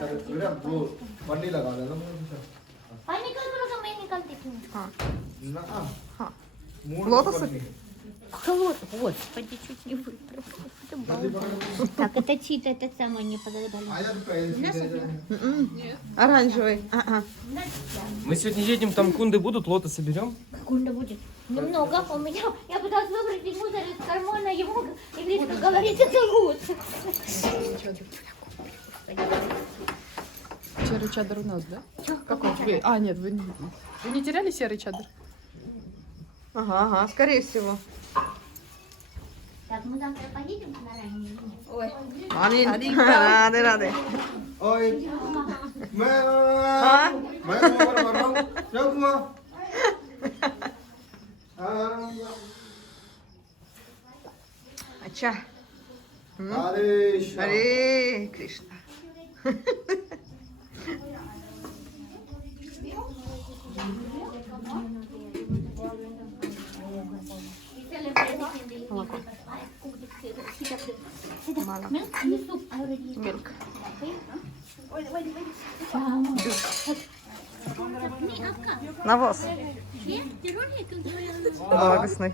वो पन्नी लगा देना पानी निकल तो मैं निकलती थी। हाँ ना हाँ मूड лотосы. Господи, чуть не вытру. Так, это чит, это самое не подобрали. Оранжевый. Ага. Мы сегодня едем, там кунды будут, лотосы берем. Кунда будет. Немного у меня. Я пыталась выбрать из мусора из кармана его. И Лизка говорит, это лучше. Серый чадр у нас, да? Чё, Какой? Вы? А, нет, вы не теряли серый чадр? Ага, скорее всего. Так, мы завтра поедем на раннее? Ой. Рады. Ой. А? Ача. Харе Кришна. Молоко. Милк. Навоз. Благостный.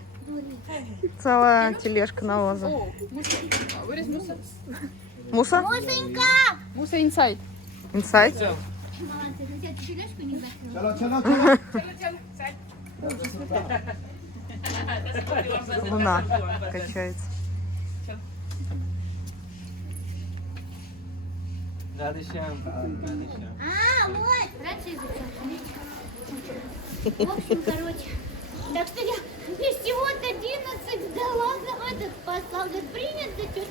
Целая тележка навоза. Муса? Мусенька! Муса инсайд. Инсайд? चलो चलो चलो Луна качается. Радышам. А, вот! Раньше изучала. В общем, короче. Так что я всего-то 11 сдала, этот послал, говорит, принято, тетя.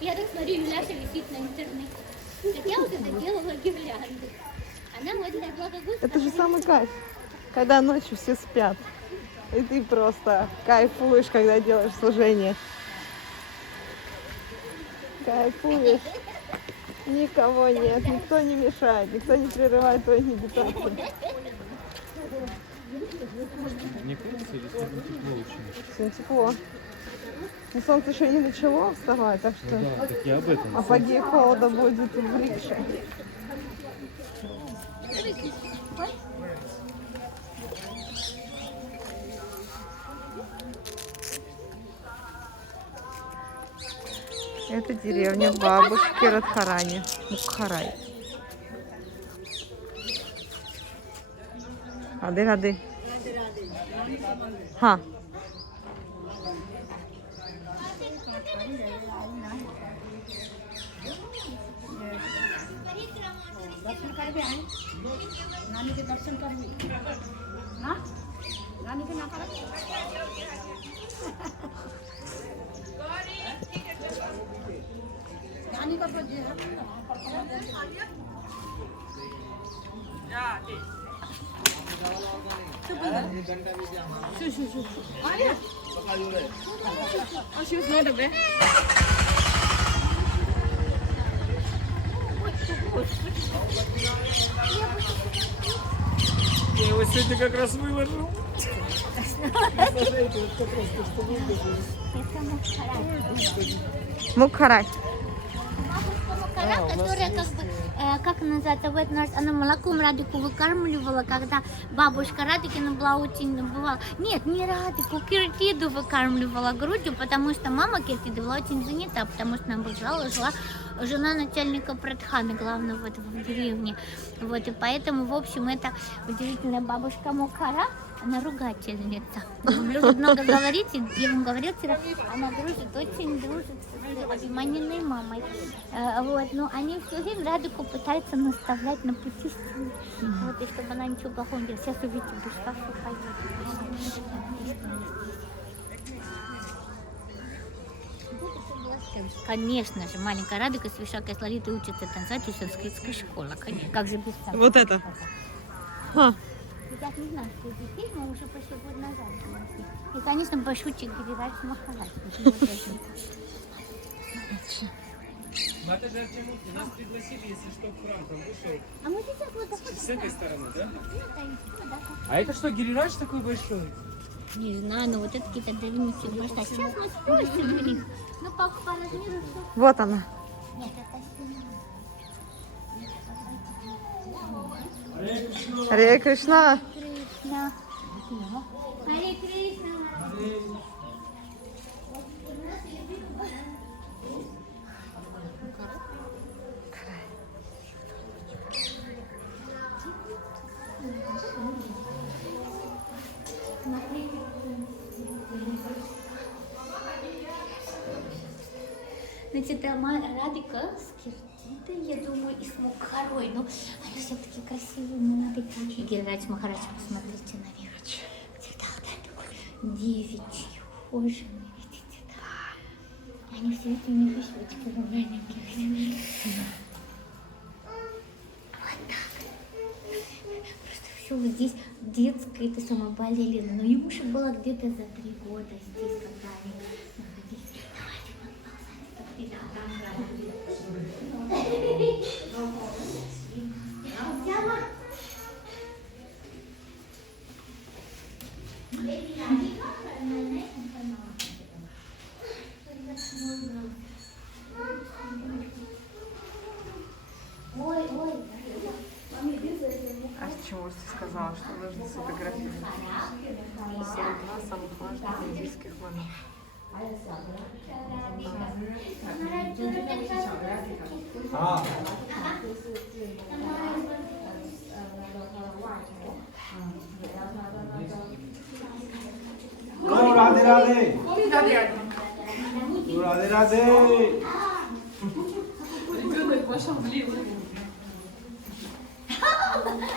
Я так смотрю, Юляша висит на интернете. Так я уже доделала гирлянду. Она вот для благоустройства. Это же самый кайф, когда ночью все спят. И ты просто кайфуешь, когда делаешь служение. Кайфуешь. Никого нет, никто не мешает, никто не прерывает твою медитацию. Не курится или сегодня тепло очень? Сегодня тепло. Но солнце еще не начало вставать, так что Да, так я об этом. апогей холода будет в рикше. Это деревня бабушки Радхарани, Мукхарай. Рады. Ха. नानी के दर्शन करबी हाँ नानी के ना कर नानी का तो जे है शू आया she was not a bit Я его сегодня как раз выложил. Мукхарай. Которая как бы, как называется, в этом, она молоком Радику выкармливала, когда бабушка Радикина была очень, бывала, нет, не Радику, Киртиду выкармливала грудью, потому что мама Киртиды была очень занята, потому что она жила жена начальника Прадханы, главного вот в деревне, вот, и поэтому, в общем, это удивительная бабушка Мукхара, она ругательница. Любит много говорить, и я вам говорила вчера, она очень дружит с Абиманиной мамой. Вот, но они все время Радику пытаются наставлять на пути истины. Вот, и чтобы она ничего плохого не делала. Сейчас увидите, Бушка все поет. Конечно же, маленькая Радика с Вишакой с Лолитой учатся танцевать в санскритской школе. Конечно. Как же без танца? Вот это. Ха. Я не знаю, что это фильм, мы уже почти год назад. И, конечно, Башутик Гирирач Махалай. Надо же Артемуки, нас пригласили, если что, в храм, там вышел. А мы сейчас вот такой. С этой стороны, да? Да. А это что, гирирач такой большой? Не знаю, но вот это какие-то древнейшие башта. Сейчас мы спросим у них. Ну, по размеру все. Вот она. Нет, это Hare Krishna. Krishna. Hare Krishna. Значит, Радика с Киртидой, я думаю, и с Мукхарой. Ну, они все-таки красивые, молодые. И Гирирач Махарадж, посмотрите наверх. Где-то алтарь такой девичий, ухоженный, видите, да? Они все этими вещичками маленькие. Вот так. Просто все вот здесь детское, это сама балерина. Но ему же было где-то за 3 года здесь, когда они находились. А с чего ты сказала, что нужно сфотографировать? 42 самых важных индийских монах. हाँ ओ राधे राधे राधे राधे Ребенок пошел влево.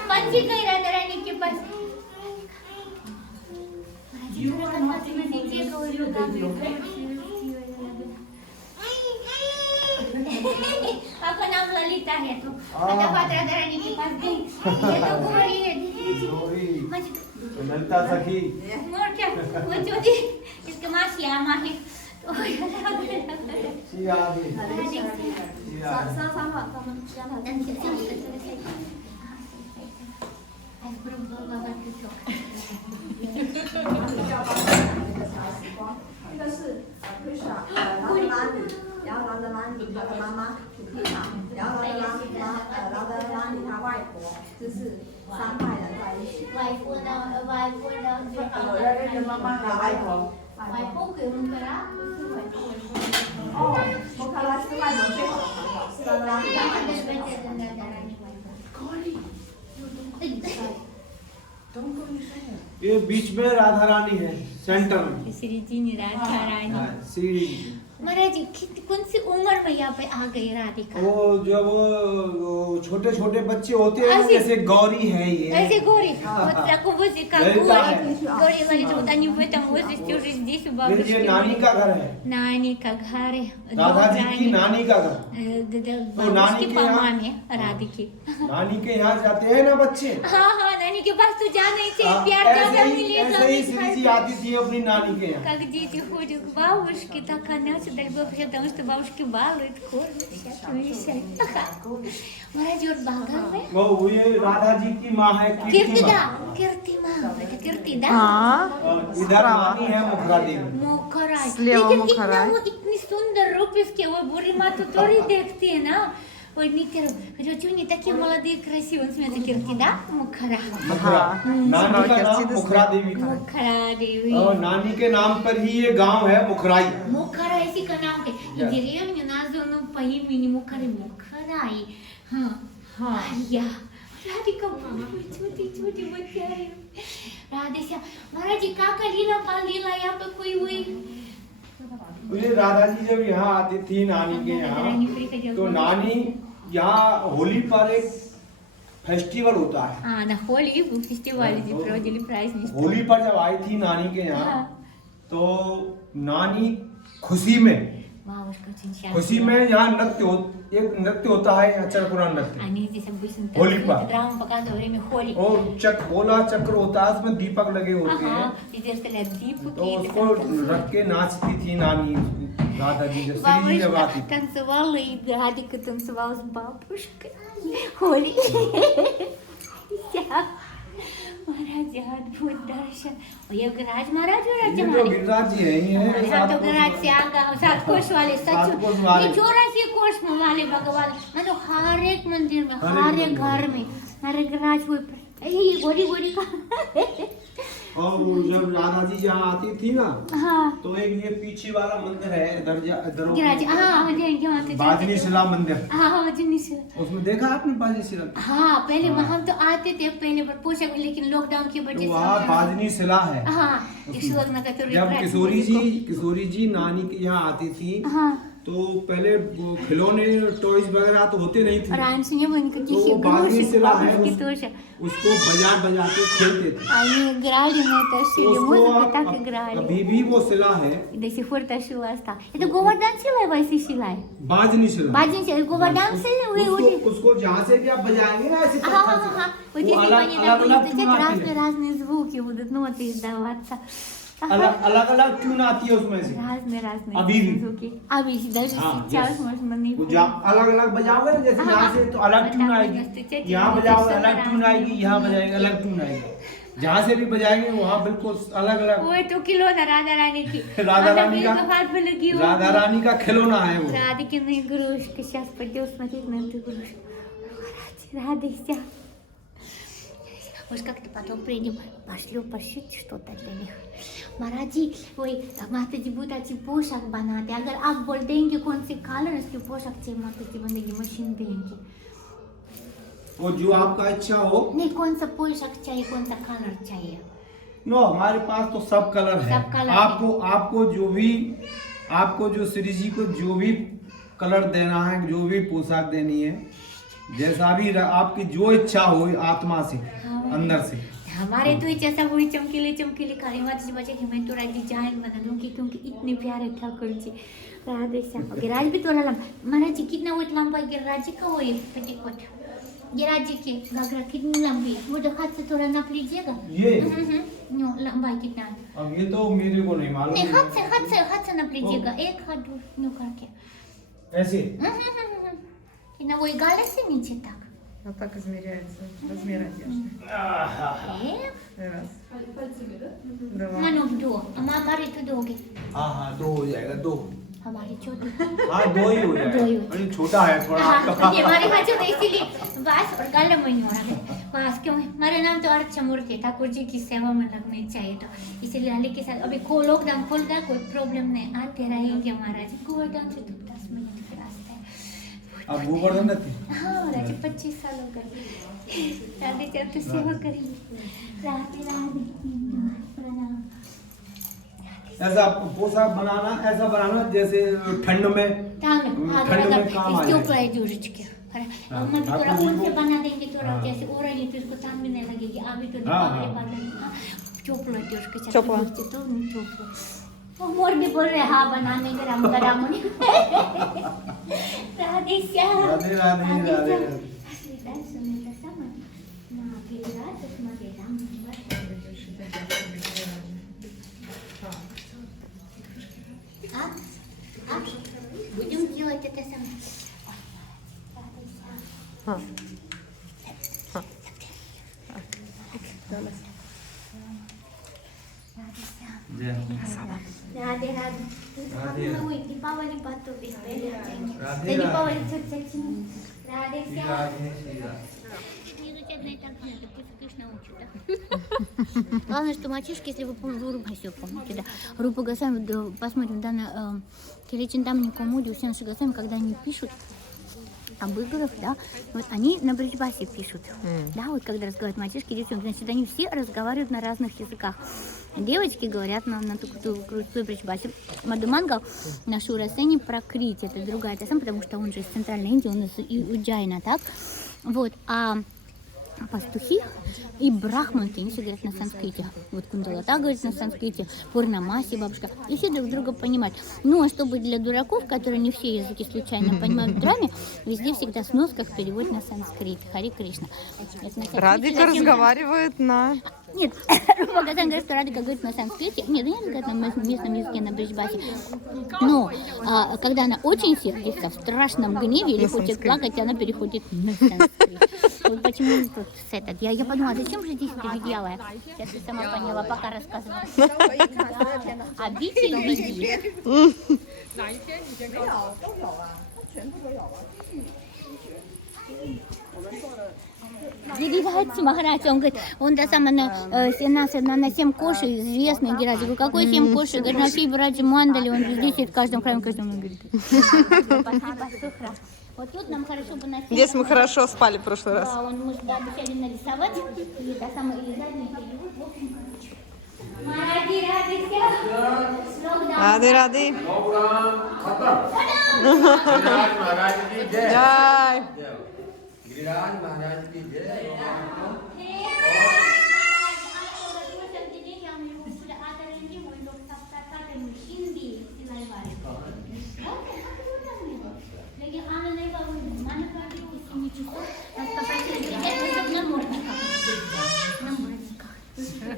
Пойди к Радharani के पास. Детей говорю, как она Лолита है तो फटाफट Радharani के पास गई. ये तो गोरी है. ललिता सखी और क्या? वो जो दी इसके माँ श्यामा है. सी आ गई सी आ ये बीच में राधा रानी है सेंटर में श्री जी ने राधा रानी श्री महाराज जी कौन सी उम्र में यहाँ पे आ गई राधिका? वो जो वो छोटे छोटे बच्चे होते हैं ऐसे- जैसे गौरी है ये ऐसे गौरी, вот такой возраст, как Лолита Гори. है। Гори говорит, вот они в этом возрасте уже здесь у फिर бабушки. ये नानी का घर है नानी का घर है. राधा जी की नानी का घर बाबूजी नानी के по यहाँ- маме राधिके. नानी के यहाँ जाते हैं ना बच्चे हाँ हाँ नानी के पास तो जाना ही चाहिए, प्यार ऐसे ज्यादा ही मिलेगा. श्री जी आती थी अपनी नानी के यहाँ Как дети ходят к бабушке, так она сюда любовь, потому что бабушки балуют, кормят, всякую вещать. Мародер Багал में वो ये राधा जी की माँ है कीर्ति कीर्ति да, माँ कीर्ति माँ, это कीर्ति да? А, और इधर नानी है मुखरा देवी मुखराज. Слева लेकिन मुखराज. इतना वो इतनी सुंदर रूप इसके, वो बुरी माँ तो थोड़ी देखती है ना. Ой, Никер, хотя они такие молодые, красивые, он смотрит, Кирти, да? Мукхара. मुखरा नानी का नाम मुखरा देवी था Мукхара देवी. और नानी के नाम पर ही ये गांव है मुखराई Мукхара, इसी का नाम है. И деревня названа по имени Мукхары. Мукхарай. हाँ. Я. Радика, छोटी बहुत प्यारी. राधेश्याम. महाराज जी काका लीला पाल लीला यहाँ पे कोई हुई. ये राधा जी जब यहाँ आती थी नानी के यहाँ तो नानी यहाँ होली पर एक फेस्टिवल होता है А, на Холи в фестивале где проводили празднество. होली पर जब आई थी नानी के यहाँ हाँ. तो नानी खुशी में Бабушка очень счастлива. खुशी में यहाँ एक नृत्य होता है अचरपुरा नृत्य Они здесь обычно Холи танцуют, па. драму показывают во время Холи. और गोला चक्र होता है उसमें दीपक लगे होते हैं Ага, везде стоят дипы तो какие-то. उसको रख के नाचती थी नानी राधा जी जब श्री जी जब आती Бабушка танцевала, и Радика танцевала с бабушкой. Холи. महाराज अद्भुत दर्शन. और ये गिरिराज महाराज और राजा ये तो महाराज. गिरिराज जी है ये है सात गिरिराज से आगा, 7 कोष वाले सात सच. कोष वाले. ये 84 कोष में वाले भगवान. मतलब हर एक मंदिर में, हर एक हर एक मंदिर घर में, हर एक गिरिराज हुए ये गोरी गोरी का और वो जब राधा जी यहाँ आती थी ना, हाँ तो एक ये पीछे वाला मंदिर है इधर गिराज हाँ मुझे यहाँ तो बाजनी शिला मंदिर, हाँ बाजनी शिला उसमें देखा आपने बाजनी शिला? हाँ पहले वहाँ तो आते थे पहले पर पोषक, लेकिन लॉकडाउन की वजह तो से वहाँ बाजनी शिला है। हाँ किशोर नगर तो जब किशोरी जी नानी के यहाँ आती थी, हाँ तो पहले वो खिलौने टॉयज वगैरह तो होते नहीं थे, राम सिंह वो इनका तो वो बाजनी शिला है, किशोर उसको बजा के खेलते थे। आणि ग्राळी नाही तो तर उसको टाक ग्राळी अभी भी वो शिला है, जैसे फुरता शिला असता इथं गोवर्धन शिला आहे वैसी शिला आहे बाजनी शिला। बाजूचे गोवर्धन शिला हुई उडी उसको जहाँ से भी आप बजाएंगे ना ऐसे हाँ हाँ हाँ वो वो जिथे अलग- पण अलग-अलग त्याच्यात ट्यून आती राजने है। राजने звуки будут ну вот из даваться अलग अलग ट्यून आती है उसमें से। разные अभी भी। звуки अभी даже हाँ, сейчас yes। можно नहीं वो अलग अलग बजाओगे ना, जैसे हाँ, यहाँ से तो अलग ट्यून आएगी, यहाँ बजाओगे अलग ट्यून आएगी, यहाँ बजाएंगे अलग ट्यून आएगी, जहाँ से भी बजाएंगे वहाँ बिल्कुल अलग अलग। वो तो खिलौना राधा रानी की राधा रानी का हाथ में लगी हुई राधा रानी का खिलौना है वो। Радикина игрушка. Сейчас пойдем смотреть на эту игрушку. Радуйся. Может, как-то потом приедем, пошьют что-то для них. महाराजी वही माता जी बहुत अच्छी पोशाक बनाते हैं। अगर आप बोल देंगे कौन से कलर उसकी पोशाक चाहिए, माता जी बनेगी, मशीन देंगे। वो जो आपका इच्छा हो। नहीं, कौन सा पोशाक चाहिए, कौन सा कलर चाहिए? नो, हमारे पास तो सब कलर है। सब कलर आपको जो श्री जी को जो भी कलर देना है, जो भी पोशाक देनी है, जैसा भी आपकी जो इच्छा हो आत्मा से, अंदर से। हमारे तो जैसा वही चमकीले चमकीले काली माता जी बचे कि मैं थोड़ा डिजाइन बना दूंगी, क्योंकि इतने प्यारे ठाकुर जी। राधे श्याम। गिराज भी थोड़ा लंबा। महाराज जी कितना वो लंबा गिराज का वो पेटीकोट, गिराज जी के घाघरा कितनी लंबी, वो जो हाथ से थोड़ा नाप लीजिएगा। ये लंबाई कितना है? अब ये तो मेरे को नहीं मालूम। नहीं, हाथ से नाप लीजिएगा, एक हाथ यूं करके ऐसे। ना वो गाले से नीचे तक। Вот так измеряется размер одежды. Раз, два. मानो दो, हमारी तो दो होगी, हाँ, 2 हो जाएगा, 2। हमारी छोटी। हाँ, 2 ही हो दो ही जाएगा, हो। अरे छोटा है थोड़ा। हाँ, ये हमारे यहाँ जो इसीलिए बस और गाले में नहीं हो रहा। बस क्यों? हमारे नाम तो अर्थ मूर्ति ठाकुर जी की सेवा में लगनी चाहिए, तो इसीलिए अली के साथ अभी लॉकडाउन खोल गया, कोई प्रॉब्लम नहीं, आते रहेंगे महाराज। गोवर्धन से तो 10 मिनट का रास्ता है। अब गोवर्धन रहती है? हाँ महाराज, 25 साल हो गए। राधे चलते सेवा करेंगे। राधे राधे प्रणाम। ऐसा पोशाक बनाना, ऐसा बनाना जैसे ठंड में काम इसके ऊपर आए। है जोड़च के मतलब थोड़ा ऊन से बना देंगे, थोड़ा जैसे ओढ़ेंगे तो इसको तान भी नहीं लगेगी। अभी तो चोपड़ो उसके Тепло. तो चोपड़ो। मोर भी बोल रहे हाँ बनाने गरम गरम। राधे श्याम। राधे राधे राधे। Будем делать это самое. हाँ. राधे राधे। वही दीपावली बात तो पहले आ जाएंगे। राधे दीपावली छोटी राधे श्याम। Главное, что мальчишки, если вы Рупа все помните, да, Рупа Гасами, посмотрим, да, на Телечентам Комуди, все наши Гасами, когда они пишут об играх, да, вот они на бричбасе пишут, да, вот когда разговаривают мальчишки и девчонки, значит, они все разговаривают на разных языках. Девочки говорят на крутой бричбасе. Мадумангал на Шурасене прокрыть, это другая тасам, потому что он же из Центральной Индии, он из Уджайна, так, вот, а пастухи и брахманты, они все говорят на санскрите. Вот Кундалата говорит на санскрите, Пурнамаси, бабушка. И все друг друга понимают. Ну, а чтобы для дураков, которые не все языки случайно понимают в драме, везде всегда в сносках переводят на санскрит. Хари Кришна. Радика разговаривает на... Нет, Рупа Гасан говорит, что Радика говорит на санскрите. Нет, не говорит на местном языке, на бричбасе. Но когда она очень сердится, в страшном гневе или хочет плакать, она переходит на санскрит. Вот почему тут с этот. Я подумала, зачем же здесь это делала? Сейчас ты сама поняла, пока рассказывала. Обитель любви. Гирирадж Махарадж, он говорит, он до самого на 7 кошей известный Гирирадж. Я говорю, какой 7 кошей? Говорит, на Шибраджи Мандали, он здесь в каждом храме, каждом говорит. Вот тут нам хорошо бы на 7. Здесь мы хорошо спали в прошлый раз. Да, мы же обещали нарисовать, и это самое, и задние перевод, в общем, Маради, радуйся. Рады, рады. गिरिराज महाराज की जय। Дай. गिरिराज महाराज की जय।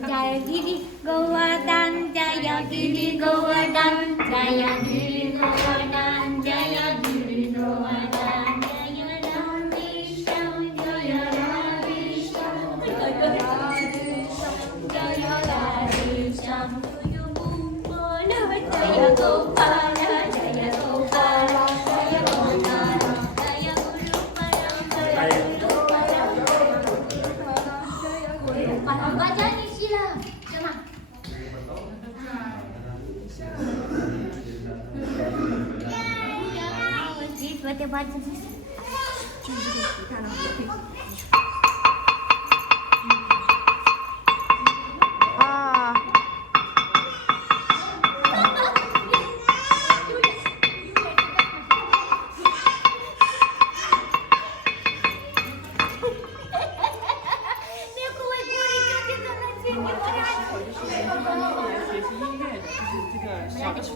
Jaya Giri Govardhan, Jaya Giri Govardhan, Jaya Giri Govardhan, Jaya Giri Govardhan, Jaya Radhesham, Jaya Radhesham, Jaya Radhesham, Jaya Radhesham, Jaya Gopala, Jaya Gopala, Jaya Gopala, Jaya Gopala, Jaya Gurupala, Jaya Gurupala, baca nih Sila, coba. Здесь в этой базе.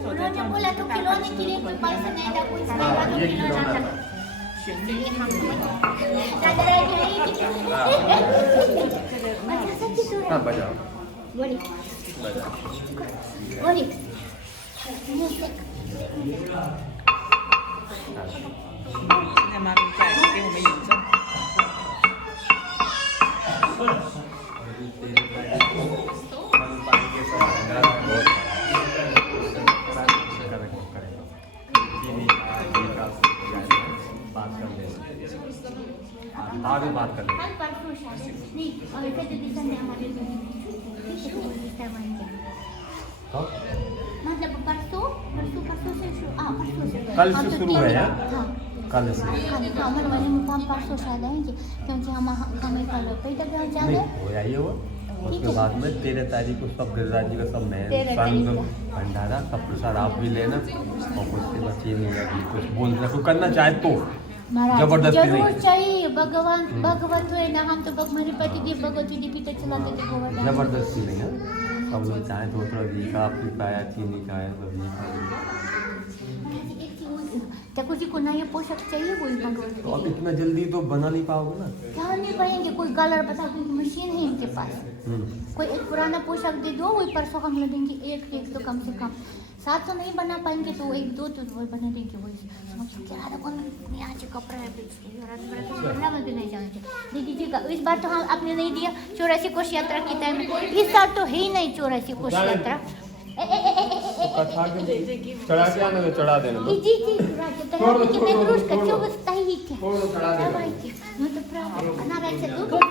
Udah pula tu kilo ni kilo tu pasal ni dah pun sampai 1 kilo dah. Ada lagi ni. Baca sakit tu. हाँ बजाओ। Boleh. Boleh. Musik. आगे बात कर ले। Kan परसों शादी नहीं और कहते थे संडे हमारे घर में मतलब परसों से कल से शुरू है यार। हाँ कल से हमारे वाले मुकाम परसों शादी है क्योंकि हमें कल पैदा भी जाना नहीं है हो जाइए वो। उसके बाद में 13 तारीख को सब गिरिराज जी का सब मैं 13 संग तारीख को। भंडारा सब प्रसाद आप भी लेना और उसके बाद ये नहीं होगा कि कुछ बोल रहे कुछ करना चाहे तो महाराज जबरदस्ती जरूर नहीं। चाहिए भगवान भगवत है ना हम तो हमारे पति देव भगवती जी पिता चलाते थे गोवर्धन जबरदस्ती नहीं है। सब लोग चाहे तो थोड़ा घी का आपकी खाया चीनी खाया सब घी खा ठाकुर जी को नया पोशाक चाहिए वही भगवत तो अब इतना जल्दी तो बना नहीं पाओगे ना। क्या नहीं पाएंगे कोई कलर बता क्योंकि मशीन है इनके पास कोई एक पुराना पोशाक दे दो वही परसों हम ले देंगे एक तो कम से कम 700 नहीं बना पाएंगे तो 1-2 तो वही बना देंगे वही यहाँ से कपड़ा है नहीं जाएंगे दे दीजिएगा इस बार तो हम आपने नहीं दिया 84 कोश यात्रा की टाइम इस साल तो है ही नहीं 84 कोश यात्रा चढ़ा के आने तो चढ़ा देना तो जी मैं क्रूज का 24 तारीख है давайте ну это правда она раньше думала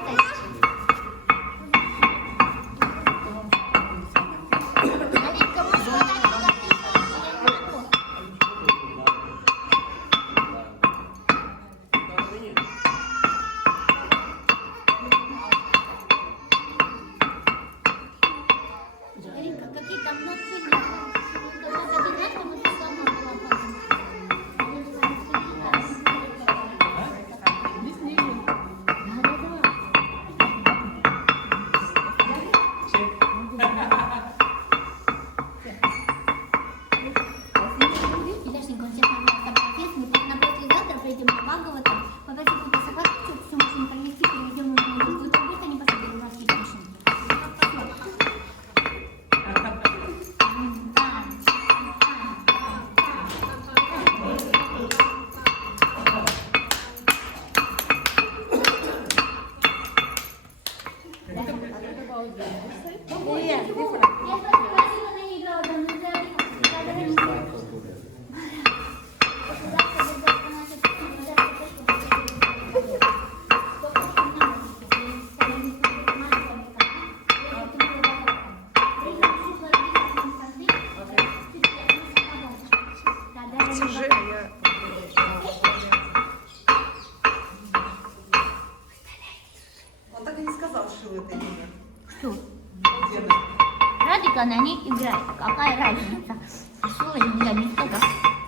только на ней играет. Какая разница? Что я не сказала?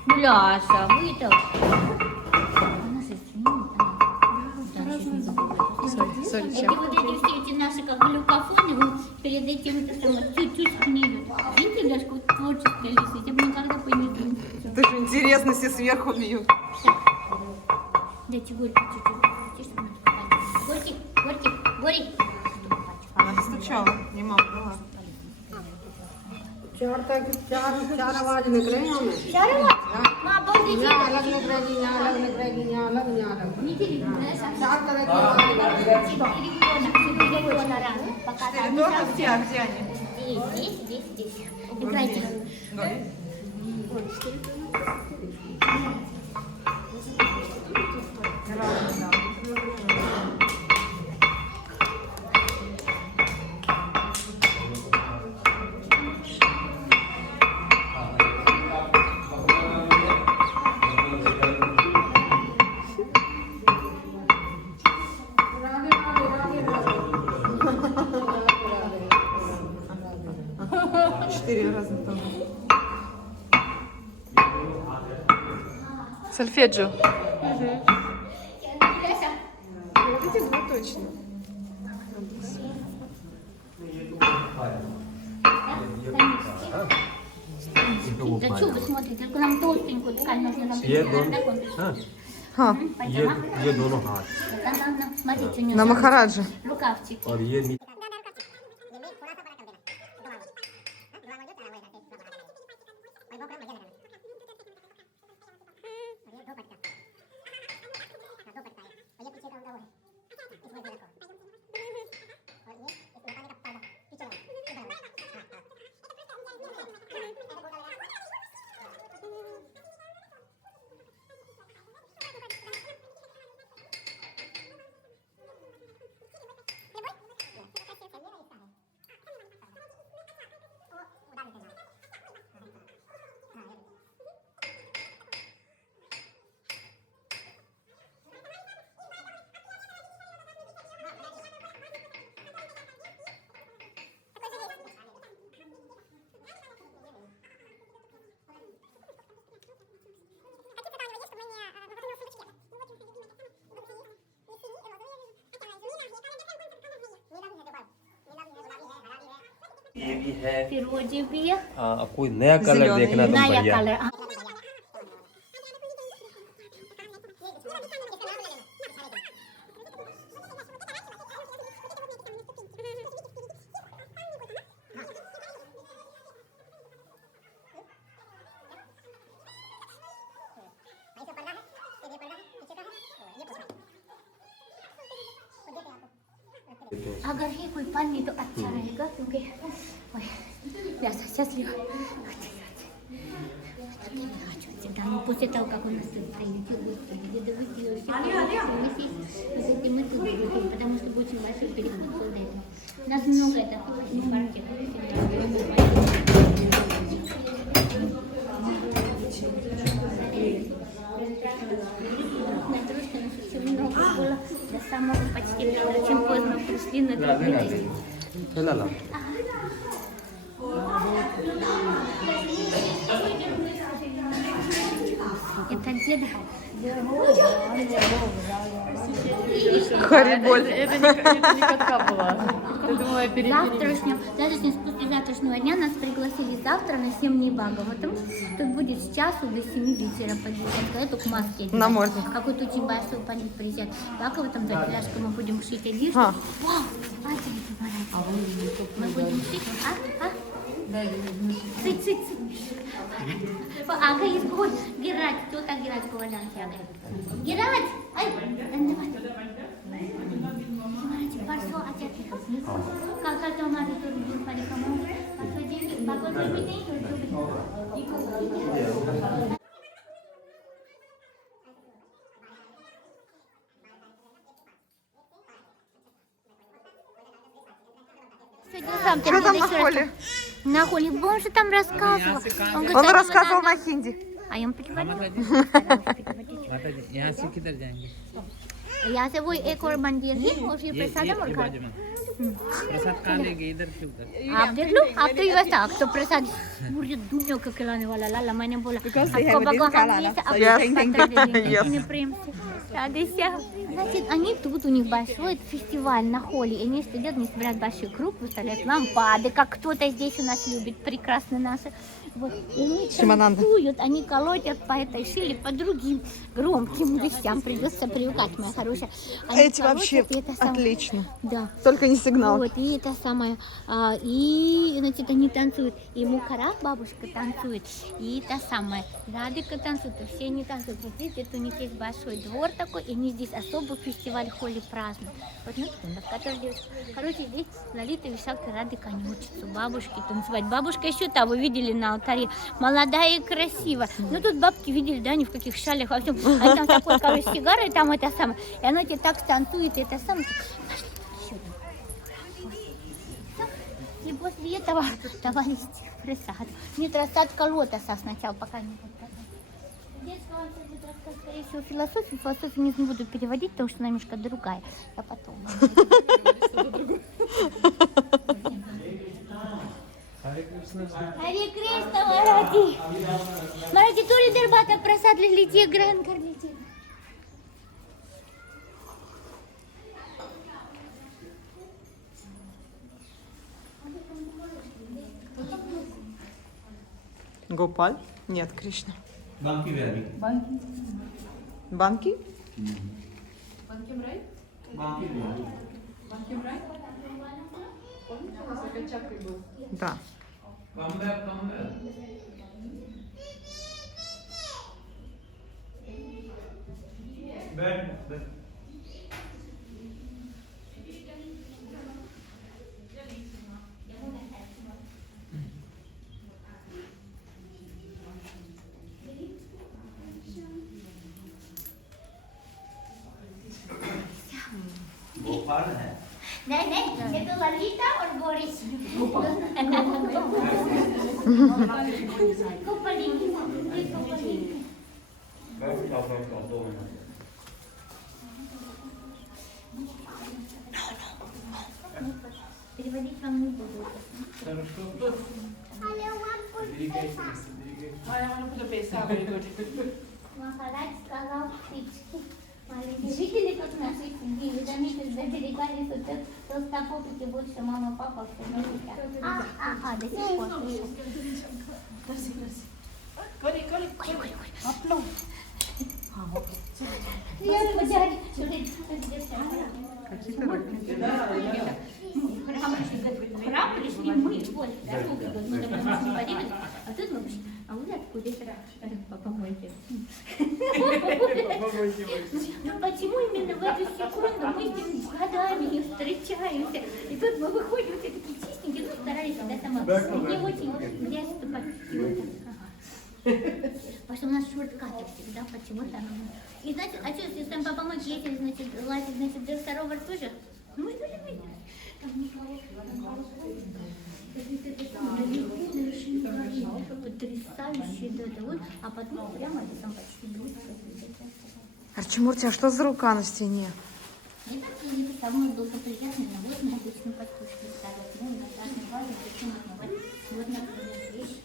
Бляша, вы-то... Она же эти вот эти все эти наши как глюкофоны, вот перед этим это самое, чуть-чуть гниют. Видите, Ляшка, вот творческая лисица, я бы никогда понесу. Это же интересно, все сверху бьют. Дайте горько чуть-чуть. Горький, горький, горький. Она постучала, не могла. चार आवाज निकले हमें Чары вот? Ма, обалдеть. यहाँ अलग निकलेगी यहाँ अलग निकलेगी यहाँ अलग यहाँ अलग Не телефон, चार तरह की आवाज телефона рано. Пока там не Тоже все, а где они? здесь. Играйте. Четыре раза тоже. Сольфеджио. Вот эти два точно. Да что вы смотрите? Только нам толстенькую ткань нужно. Нам ये нужно दोनों такой. हाँ Пойдем, ये दोनों हाथ Смотрите, у нее На Махараджа. рукавчик. और ये नीचे ये भी है Фирози भी है. कोई नया कलर Зеленый. देखना तो Ная बढ़िया color. अगर है कोई पानी तो अच्छा रहेगा क्योंकि प्यासा счастлива. Всегда, но после того, как у нас тут прилетел, господи, где-то выкинули с этим мы тут будем, потому что будет очень большой переход до этого. У нас много это инфарктов. Нагрузка нас очень много было до самого почти очень поздно пришли на другой. चला ला Это деда. Хариболь. После завтрашнего дня нас пригласили завтра на 7 дней Багаватам. Тут будет с часу до 7 вечера подъезжать, когда только маски одевать. Намордник. Какой-то очень большой парень приезжает. Багаватам за пляжку мы будем шить одежду. А. Вау, мы будем шить. Цыть. Ага, есть будет герать. Кто так герать по-валянке? Герать! Ай, давай. Смотрите, парсо, отец. Как это мать тут будет парикамон? Парсо деньги, погода виднее. Что там на холле? На холле, он же там рассказывал. Он рассказывал на хинди. А я ему переводила. माता जी यहाँ से किधर जाएंगे? यहाँ से वो एक और मंदिर है और फिर प्रसादम और बाजू में प्रसाद कहाँ लेंगे? इधर से उधर? आप देख लो, आप तो ये बता, तो प्रसाद मुझे दुनिया को खिलाने वाला लाला, मैंने बोला आपको भगवान ये прям Значит, они тут, у них большой фестиваль на холле, и они студят, они собирают большой круг, выставляют лампады, как кто-то здесь у нас любит, прекрасно наши. Вот. И они танцуют, они колотят по этой шиле, по другим громким вещам, придется привыкать, моя хорошая. Они Эти вообще колотят, и это самое- отлично. Да. Только не сигнал. Вот, и это самое, и, значит, они танцуют, и Мукара, бабушка, танцует, и это самое, Радика танцует, и все они танцуют. Вот видите, это у них есть большой двор такой, и они здесь особый фестиваль холли празднуют. Вот на секунду, который девочка. Короче, здесь Лолита, Вишалка, Радика, они учатся у бабушки танцевать. Бабушка еще там, вы видели на алтаре, молодая и красивая. Ну тут бабки видели, да, они в каких шалях, во всем. А там такой, короче, сигара, и там это самое. И она тебе так танцует, и это самое. И после этого давали присад. Нет, рассадка лотоса сначала, пока не будет. Детского вам будет рассказать, скорее всего, философию. Философию не буду переводить, потому что она немножко другая. Я потом. हरे कृष्ण। हरे कृष्ण महाराजी। महाराजी थोड़ी देर बाद आप प्रसाद ले लीजिए, ग्रहण कर लीजिए। Гопаль? Нет, Кришна. बाकी बिहारी Банки? बाकी बिहारी Да. भोपाल है नहीं, это Лолита और Борис. Куполинки. बैठ 2 मिनट Переводить вам не буду. Махарадж сказал птички. Маленькие видели, как наши семьи? Вы заметили, заберегали толстопопики больше мама, папа, все вместе. До сих пор. Храм пришли мы, вот, дорогу, вот мы там поднимались, а тут мы пришли, а вы откуда-то помойте. Ну почему именно в эту секунду мы с ним годами не встречаемся, и тут мы выходим все такие чистенькие, ну старались всегда сама, не очень грязь ступать. Потому что у нас шорткаты всегда почему-то. И знаете, а что, если там по помойке ездили, значит, лазить, значит, до второго тоже? Ну, мы тоже видели. Там никого. Потрясающе, да, вот, а потом прямо там почти будет. Арчимурти, а что за рука на стене? Это не самое благоприятное, вот мы обычно подпушки ставят. Ну, на красный вазу, зачем отмывать? Вот, например, вещь.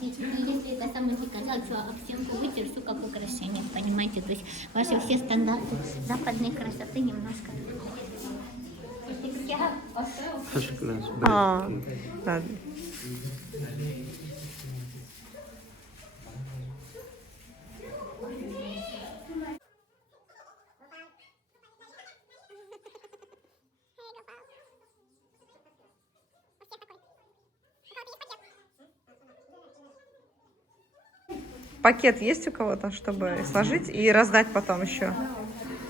Если это самое заказал, что об стенку вытер, все как украшение, понимаете? То есть ваши все стандарты западной красоты немножко. А, да. Пакет есть у кого-то, чтобы сложить и раздать потом еще?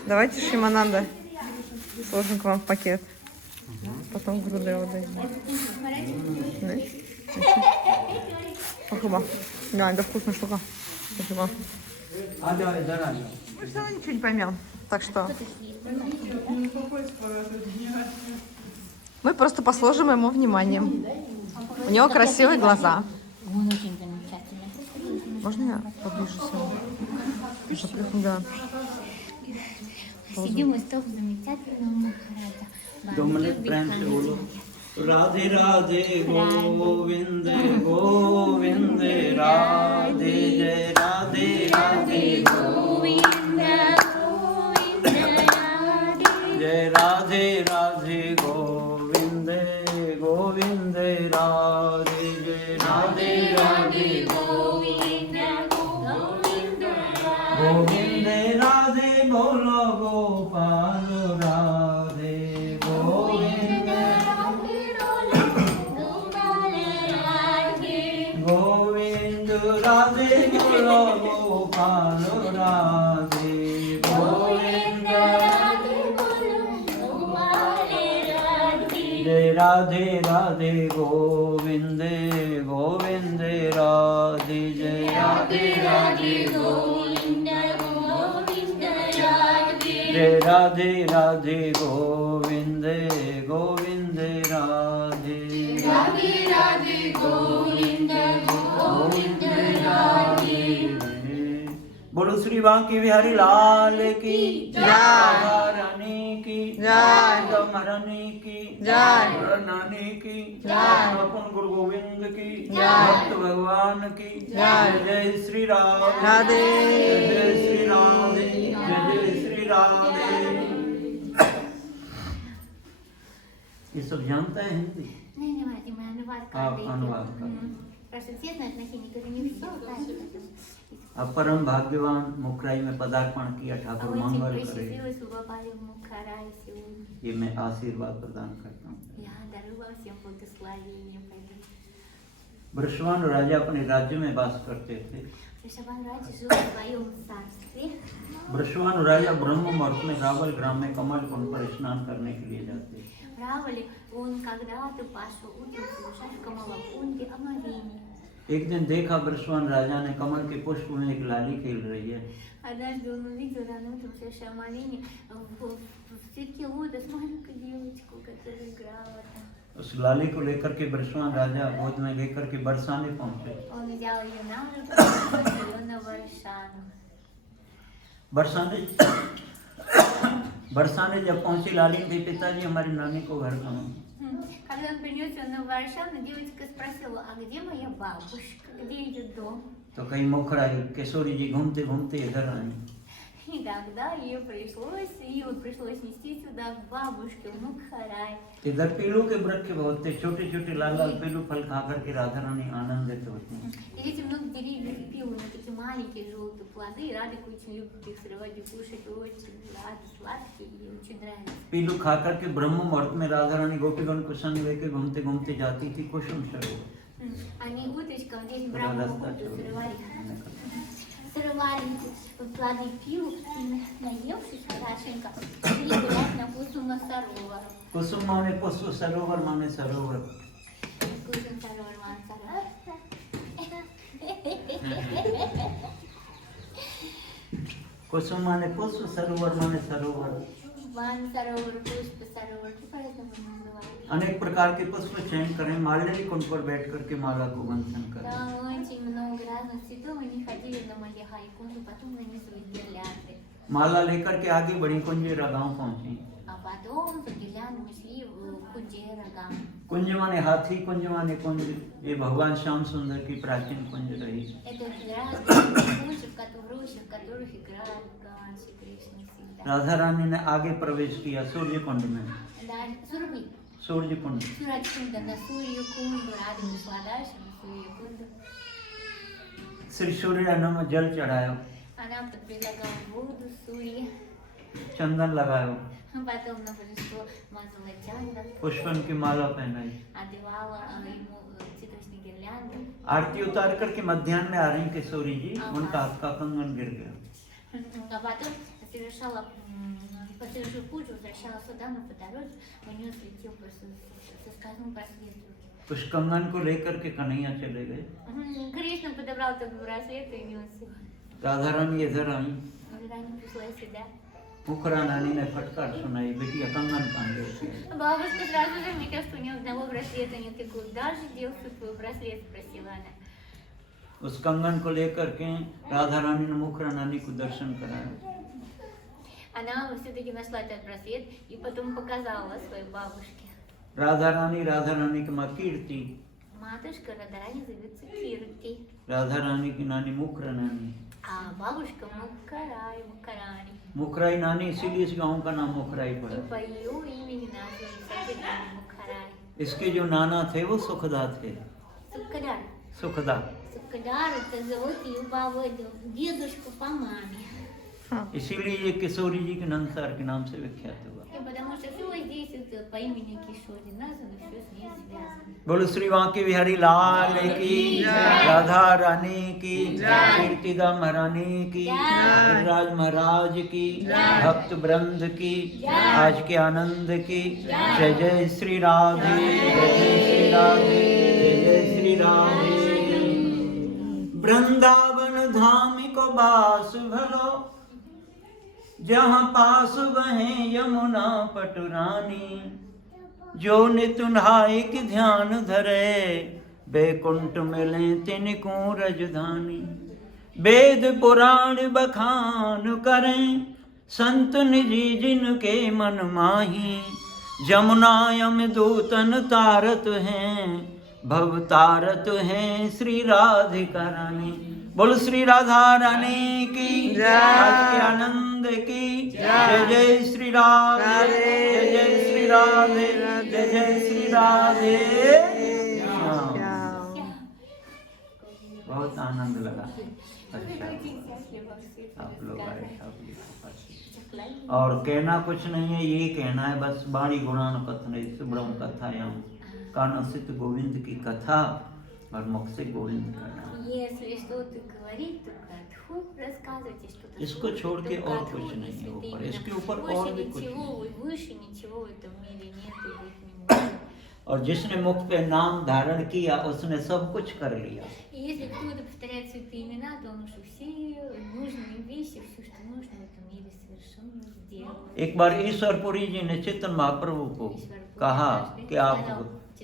Давайте, Шимананда, сложим к вам пакет. Потом груды его дадим. Спасибо. Да, это вкусная штука. Спасибо. Мы все равно ничего не поймем. Так что мы просто посложим ему вниманием. У него красивые глаза. Он очень замечательный. Можно я поближе сяду? Да. Сидим у стоп замечательного Махараджа. 2 मिनट प्रेम से बोलो राधे राधे गोविंद गोविंद राधे जय राधे राधे गोविंद गोविंद राधे जय राधे राधे गोविंद गोविंद राधे जय राधे राधे गोविंद गोविंद गोविंद राधे बोलो गोपाल राधे गोविंद गोविंद राधे बोलो गोपाल राधे गोविंद जय राधे राधे गोविंद गोविंद राधे जय राधे राधे गोविंद गोविंद राधे जय राधे राधे गोविंद गोविंद राधे राधे राधे गोविंद गोविंद राधे बोलो श्री बांके बिहारी लाल की जय रानी की जय महारानी की जय नानी की जय अपन गुरु गोविंद की जय भक्त भगवान की जय जय श्री राम राधे जय श्री राधे जय श्री राधे। ये सब जानता है हिंदी? नहीं माती मैं अनुवाद कर आप रही थी। अनुवाद कर просто все знают на химии, когда не все अब परम भाग्यवान मुखराई में पदार्पण किया ठाकुर मंगल करे। просветилась у Бабаи Мукхарай сегодня. ये मैं आशीर्वाद प्रदान करता हूँ। Я дарю вам всем благословение. ब्रष्वान राजा अपने राज्य में वास करते थे। Шабан Раджа жил в своем царстве. ब्रष्वान राजा ब्रह्म मुहूर्त में रावल ग्राम में कमल कुंड पर स्नान करने के लिए जाते। Правили, он когда-то пошел утром совершать в Камалакунде омовение. एक दिन देखा ब्रष्वान राजा ने कमल के पुष्प में एक लाली खेल रही है। Однажды он увидел рано утром совершая омовение в цветке лотос маленькую девочку, которая играла там. उस लाली को लेकर के ब्रष्वान राजा गोद में लेकर के बरसाने पहुंचे। Он взял ее на руку и повел ее на Варшану. बरसाने जब पहुंची लाली के पिताजी हमारी नानी को घर कहाँ? Когда он принес ее на Варшану, девочка спросила, а где моя бабушка, где ее дом? तो कई मुखराई किशोरी जी घूमते घूमते इधर आई। И тогда ее пришлось нести сюда к бабушке, в Мукхарай. इधर पीलू के वृक्ष बहुत थे, छोटे छोटे लाल लाल पीलू फल खा करके राधा रानी आनंदित होती हैं। И видите, много деревьев пилы, такие маленькие желтые плоды, и Радика очень любит их срывать и кушать, очень сладкие и очень нравится. पीलू खा करके ब्रह्म मुहूर्त में राधा रानी गोपीगण को संग लेके घूमते घूमते जाती थी कुसुम सरोवर। Они утречком здесь брали срывали плоды пил, и наевшись хорошенько, шли гулять на Кусума саровар. कुसुम माने पुष्प सरोवर माने सरोवर। Кусум саровар, ман саровар. कुसुम माने पुष्प सरोवर माने सरोवर। Ман саровар, пушпа саровар, по-разному называют. अनेक प्रकार के पुष्प चयन करें, माल्यवी कुंड पर बैठ करके माला को मंथन करें। Там очень много разных цветов, они ходили на Малихай-кунду, потом нанесли гирлянды. माला लेकर के आगे बड़ी कुंजेरा गांव पहुंची। А потом за гирляндами шли в Куджера-гам. कुंज माने हाथी, कुंज माने कुंज। ये भगवान श्याम सुंदर की प्राचीन कुंज रही। Это разные кунжи, в которых играет Бхагаван Шри Кришна всегда. राधा रानी ने आगे प्रवेश किया सूर्य कुंड में। Сурби. सूर्य कुंड Сурачкунда на Сурью-кунду, Рада пришла дальше на Сурью-кунду. श्री सूर्य में जल चढ़ायो, Она предлагала воду, Сурья. चंदन लगायो, Потом на божество мазала чанда, पुष्पन की माला पहनाई। одевала ему цветочные гирлянды. आरती उतार करके मध्याह्न में आ रही किशोरी जी, उनका हाथ का कंगन गिर गया। А потом совершила путь, возвращалась сюда, но по дороге у нее слетел соскользнул браслет. उस कंगन को लेकर के कन्हैया चले गए। Кришна подобрал этот браслет и унес его. राधा रानी इधर आई, Рани пришла сюда. मुखरा नानी ने फटकार सुनाई, बेटिया कंगन कहाँ गए? Бабушка сразу же, мне кажется, у нее одного браслета нет. И куда же делся твой браслет, спросила она. उस कंगन को लेकर के राधा रानी ने मुखरा नानी को दर्शन कराया। Она все-таки нашла этот браслет и потом показала своей бабушке. राधा रानी की माँ कीर्ति, Матушка Радарани зовется Кирти, राधा रानी की नानी मुखरा नानी। а бабушка Мукарай, Мукарани. मुखराई नानी, इसीलिए इस गांव का नाम मुखराई И पड़ा। по ее имени назвали Мукарай. इसके जो नाना थे वो सुखदा थे। Сукадар. सुखदा Сукадар это зовут ее бабу, дедушку по маме. इसीलिए ये किशोरी जी के नंदसार के नाम से विख्यात हुआ। И потому что все здесь это по имени Кишори названо, все с ней связано. बोलो श्री बांके बिहारी लाल की, राधा रानी की, कीर्तिदा महारानी की, राज महाराज की, भक्त वृंद की, आज के आनंद की। जय जय श्री राधे, जय जय श्री राधे, जय जय श्री राधे। वृंदावन धाम को बास भलो, जहाँ पास बहे यमुना पटुरानी। जो नित नहाए कि ध्यान धरे, बैकुंठ मिले तिनको रजधानी। वेद पुराण बखान करें, संत निजी जिनके मन माही। जमुना यम दूतन तारत हैं, भव तारत हैं श्री राधिका रानी। बोल श्री राधा रानी की जय, आज के आनंद की जय। जय श्री राधे, जय जय श्री राधे, जय जय श्री राधे। बहुत आनंद लगा। अच्छा आप लोग आए, और कहना कुछ नहीं है, ये कहना है बस। बाणी गुणान कथन सुब्रह्म कथायाम, कानसित गोविंद की कथा और मुख से गोविंद का नाम। Если что-то говорить, только тьфу, рассказывайте что-то. इसको छोड़ के और कुछ नहीं है ऊपर, इसके ऊपर और भी कुछ नहीं। Выше ничего в этом мире нет и быть не может. और जिसने मुख पे नाम धारण किया उसने सब कुछ कर लिया। И если кто-то повторяет святые имена, то он уже все нужные вещи, все, что нужно в этом мире, совершенно сделал. एक बार ईश्वरपुरी जी ने चैतन्य महाप्रभु को कहा कि आप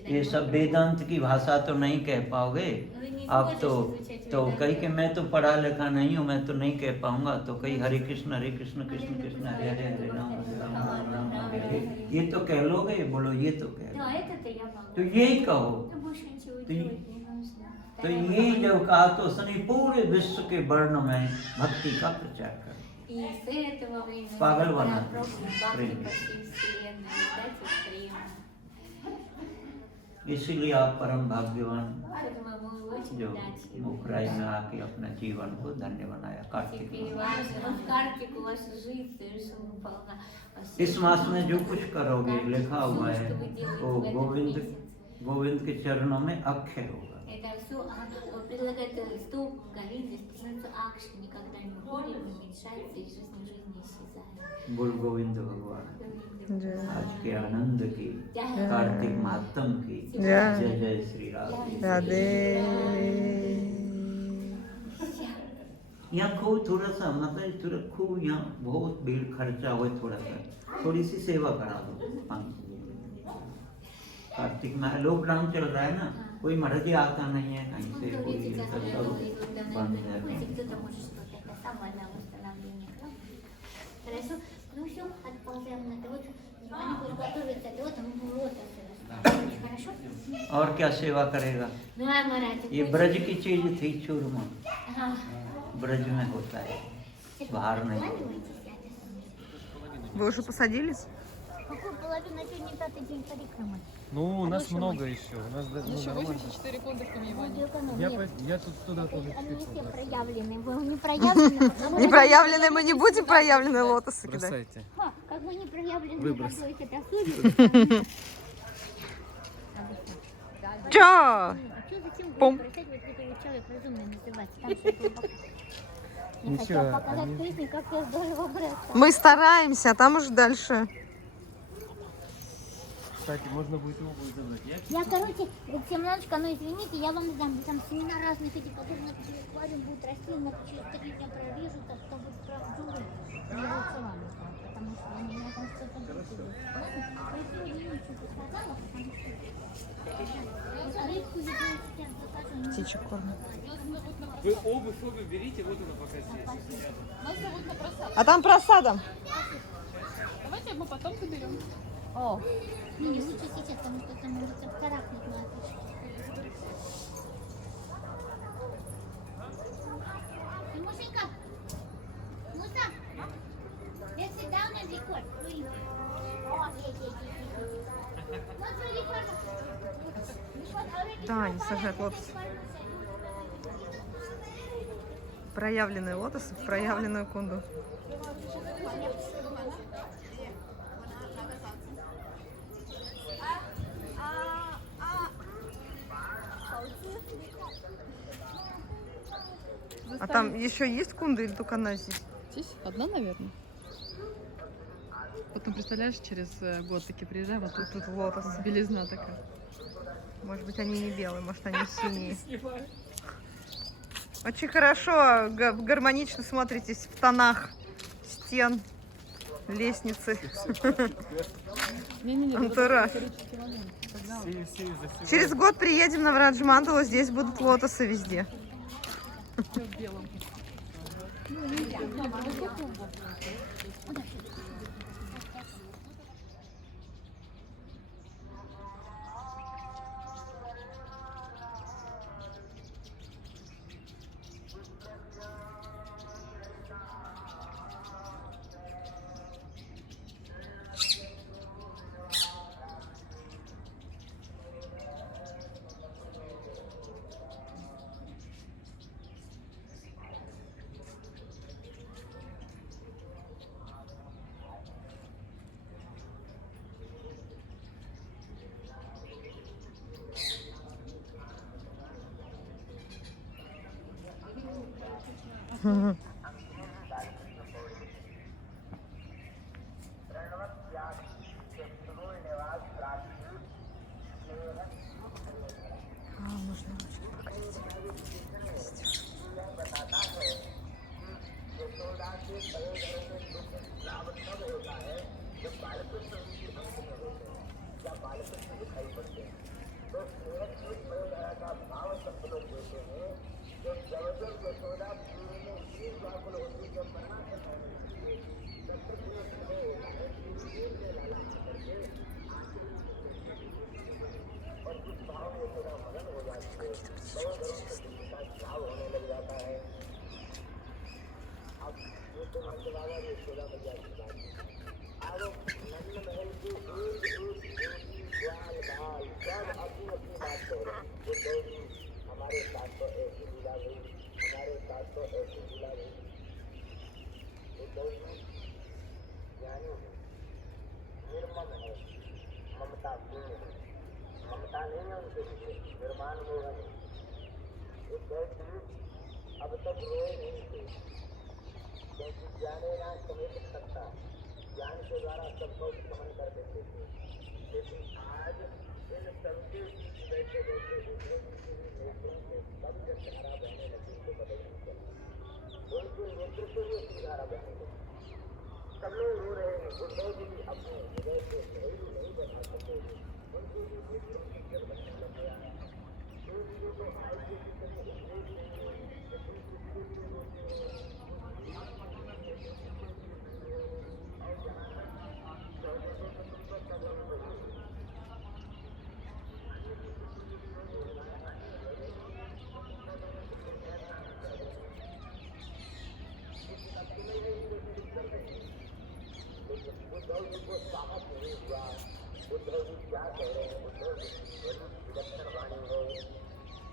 ये सब वेदांत की भाषा तो नहीं कह पाओगे, आप तो कही कि मैं तो पढ़ा लिखा नहीं हूँ, मैं तो नहीं कह पाऊंगा। तो कही हरे कृष्ण कृष्ण कृष्ण हरे हरे, हरे राम राम राम हरे हरे। ये तो कह लोगे? बोलो ये तो कह लो। Да, это-то я могу. तो यही कहो। Да больше ничего तो делать не нужно. तो ये जब कहा तो उसने पूरे विश्व के वर्ण में भक्ति का प्रचार कर। И с этого времени पागल बना я просто бабки प्रेम। по всей вселенной, дайте према. इसीलिए आप परम भाग्यवान Поэтому мы очень जो удачливы. मुखराई में आके अपने जीवन को धन्य बनाया कार्तिक Теперь मास। в Картику ваша жизнь совершенно полна. इस मास में जो कुछ करोगे लिखा हुआ है वो गोविंद के चरणों में अक्षय होगा। Это все предлагает стоп, Говинда, становится акши, никогда не уходит, не уменьшается, и жизнь исчезает. बोल गोविंद भगवान जय आज के आनंद की, कार्तिक महात्म की जय। जय जय श्री राधे। राधे। यहाँ खूब थोड़ा सा मतलब थोड़ा खूब यहाँ बहुत भीड़ खर्चा हुआ, थोड़ा सा थोड़ी सी सेवा करा दो। कार्तिक में लॉकडाउन चल रहा है ना, कोई मर्जी आता नहीं है कहीं से, कोई सब बंद है। Кто-то может что-то это самое на восстановление храма. Хорошо? Ну все, отползаем на это. Вот они будут готовиться до этого, вот это. Хорошо? और क्या सेवा करेगा? Ну, а Марат, ये ब्रज की चीज थी, चूरमा हाँ. ब्रज में होता है, बाहर नहीं। Вы уже посадились? Какую половину сегодня пятый день парикрамы? Ну, у нас много еще. У нас Еще 84 пункта в Камьеване. я тут туда тоже Они не чуть-чуть все попрошу. проявлены. Вы не проявлены, потому Не проявленные, мы не будем проявленные лотосы кидать. Бросайте. Ха, как вы не проявлены, Выброс. как вы это совесть. Чё? А что, зачем Пум. вы бросать, вот этого человек разумный называть? Там все глубоко. Я Ничего, хотела показать песню, как я здорово бросила. Мы стараемся, а там уже дальше. Кстати, можно будет его забрать. Я, короче, вот немножечко, ну извините, я вам дам, там семена разных этих, которые на аквариум будут расти, но через 3 дня прорежу, так что будет прям джунгли. Не волцевали, потому потому что у меня там что-то будет. Ладно? Я сегодня ничего сказала, потому что рыбку я сейчас закажу. Птичек кормят. Вы обувь берите, вот она пока здесь. Нас зовут на просад. А там просадом. Давайте мы потом заберем. О, Не, лучше сейчас, потому что это может обкарахнуть на отпуск. Мусенька, Musa, let's sit down and record, please. Oh, yeah. What's the record? да, они сажают лотосы. Проявленные лотосы в проявленную кунду. А там еще есть кунда или только она здесь? Здесь одна, наверное. Потом, представляешь, через год таки приезжаем, вот тут Лотосы. белизна такая. Может быть, они не белые, может, они синие. Очень хорошо, гармонично смотритесь в тонах стен, лестницы. Не-не-не, Антураж. исторический момент. Когда Через год приедем на Враджмандалу, здесь будут лотосы везде. все в белом. Нужно ручки покрыть.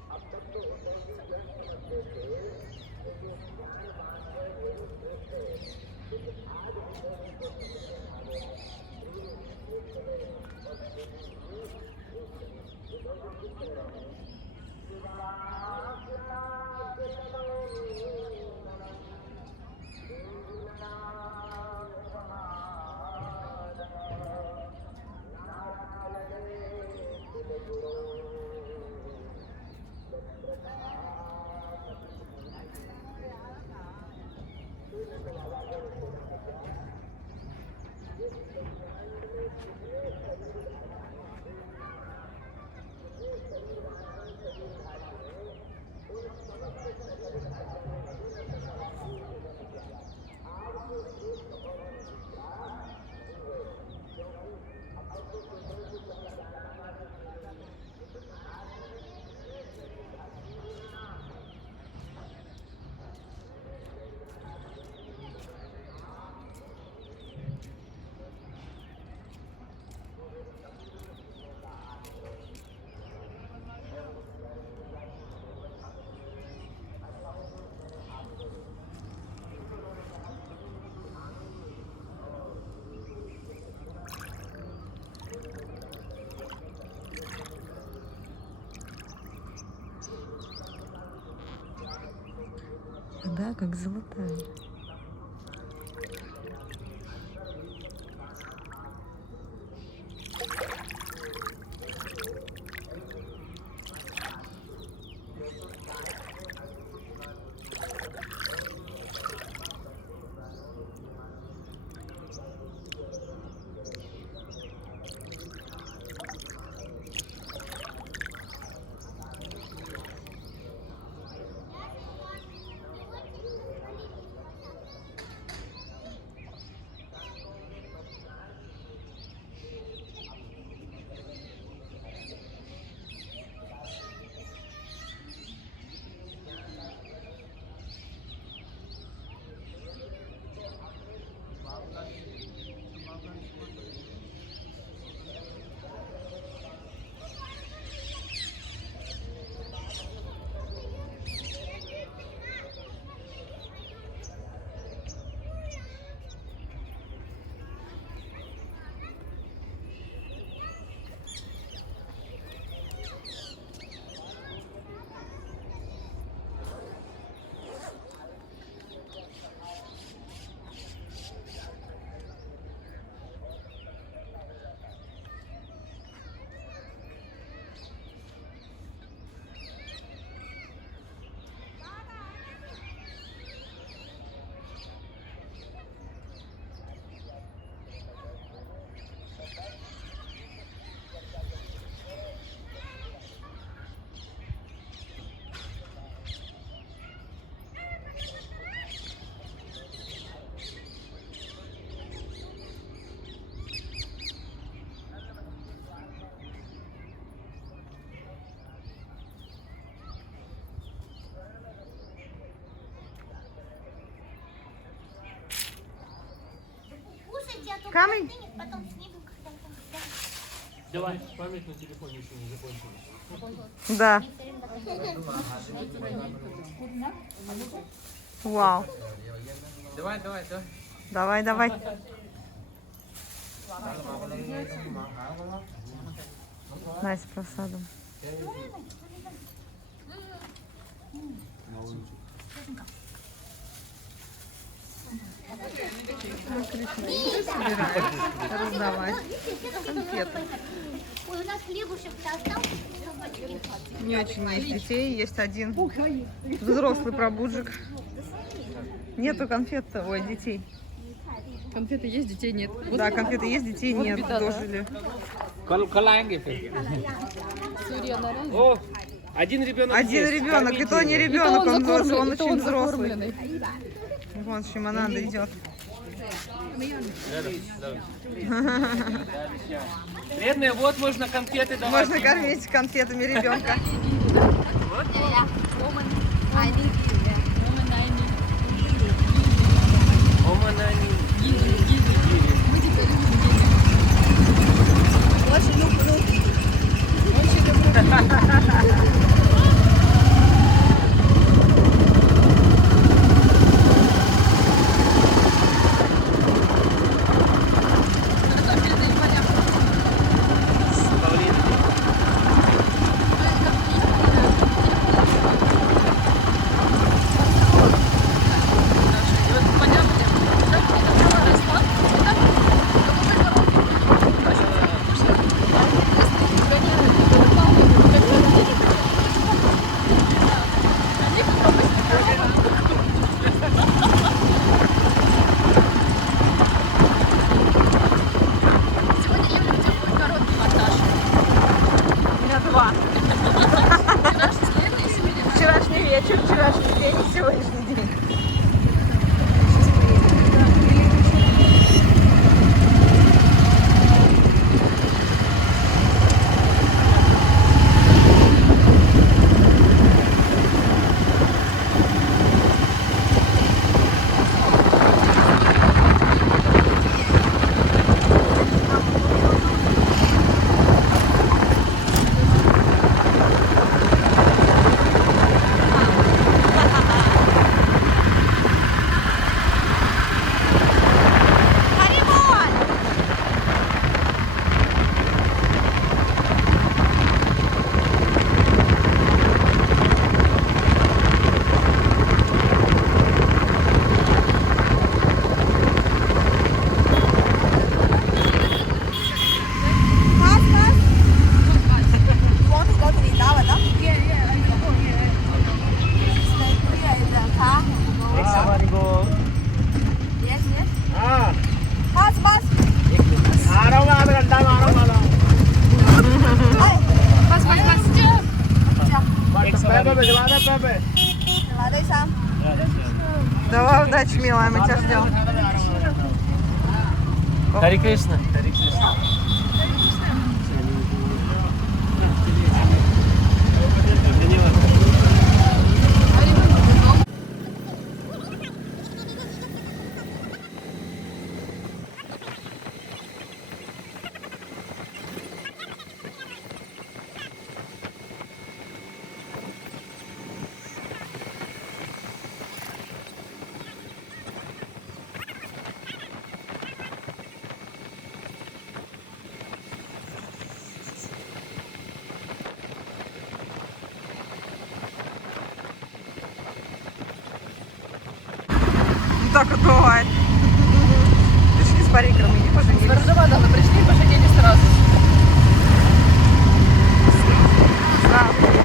अब तक तो Да, как золотая. Кушайте, а то Камень? остынет, потом сниму, когда там. Давай, память на телефоне еще не закончилась. Да. Вау. Давай, давай, давай. Давай, давай. Настя, просадом. Раздавать. Конфеты. Ой, у нас хлебушек-то остался. Не очень есть детей, есть один взрослый пробуджик. Нету конфет-то, ой, детей. Конфеты есть, детей нет. Вот Да, конфеты есть, детей вот нет, беда, да. дожили. Кал आएंगे फिर. Сурья наряжена. О, один ребенок. Один есть. ребенок, и то не И то ребенок, он закормлен, взрослый, он и то очень он взрослый. закормленный. Вон Шимананда идет. Вредные, вот можно конфеты давать. Можно кормить конфетами ребенка. Yes, yes. हाँ बस बस आ रहा हूँ आधा घंटा में आ रहा हूँ बस बस बस पैपे भिजवा दे पैपे चला दे शाम Давай, удачи, милая, мы тебя ждем. हरे कृष्ण हरे Krishna Так вот бывает. Пришли с париком и не поженились. Вардована, пришли, поженились сразу. Сразу.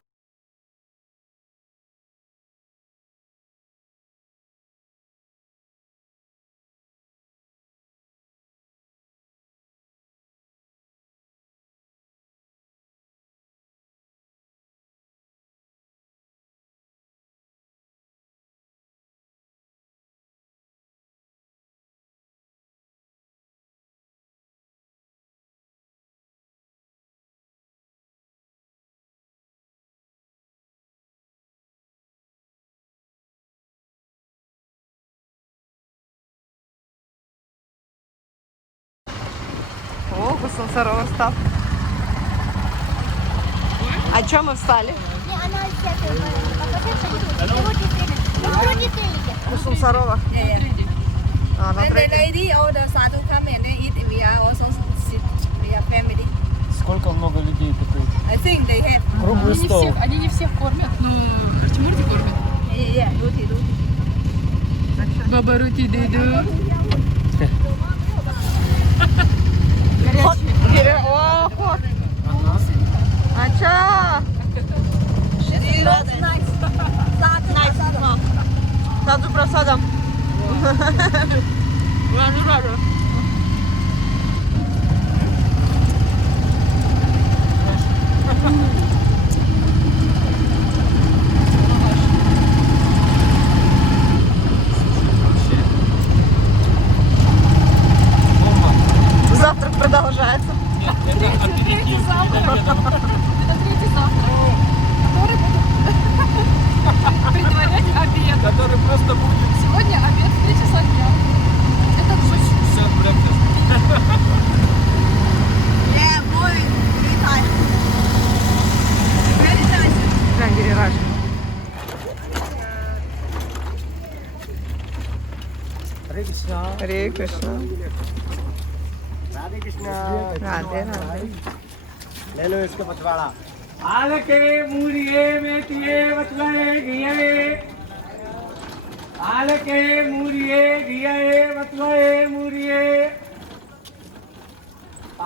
О, Сансарова стал. А чё мы встали? Не, она У Сансарова. А, на Then the третьем. lady or the sadhu come and then eat. We are also sit. We are family. Сколько много людей такой? I think they have. Круглый стол. Они не всех кормят, но Тимурти кормят. Yeah, roti, roti. Баба Рути Деду. О, ход. А чё? Саду просадом. Завтрак продолжается. Третий завтрак. Это третий завтрак. Который будет предварять обед. Который просто будет Сегодня обед в 3 часа дня. Это ночь. все breakfast. Yeah, boy. Very nice. Very nice. Прям Гирираж. हरे कृष्णा Харе Кришна. राधे कृष्णा Раде, раде. ले लो इसका पछवाड़ा आल के मूरिये में तिये बचवाए गिये आल के मूरिये गिये बचवाए मूरिये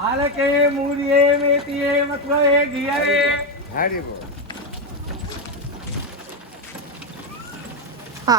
आल के मूरिये में तिये बचवाए गिये हरे बोल А.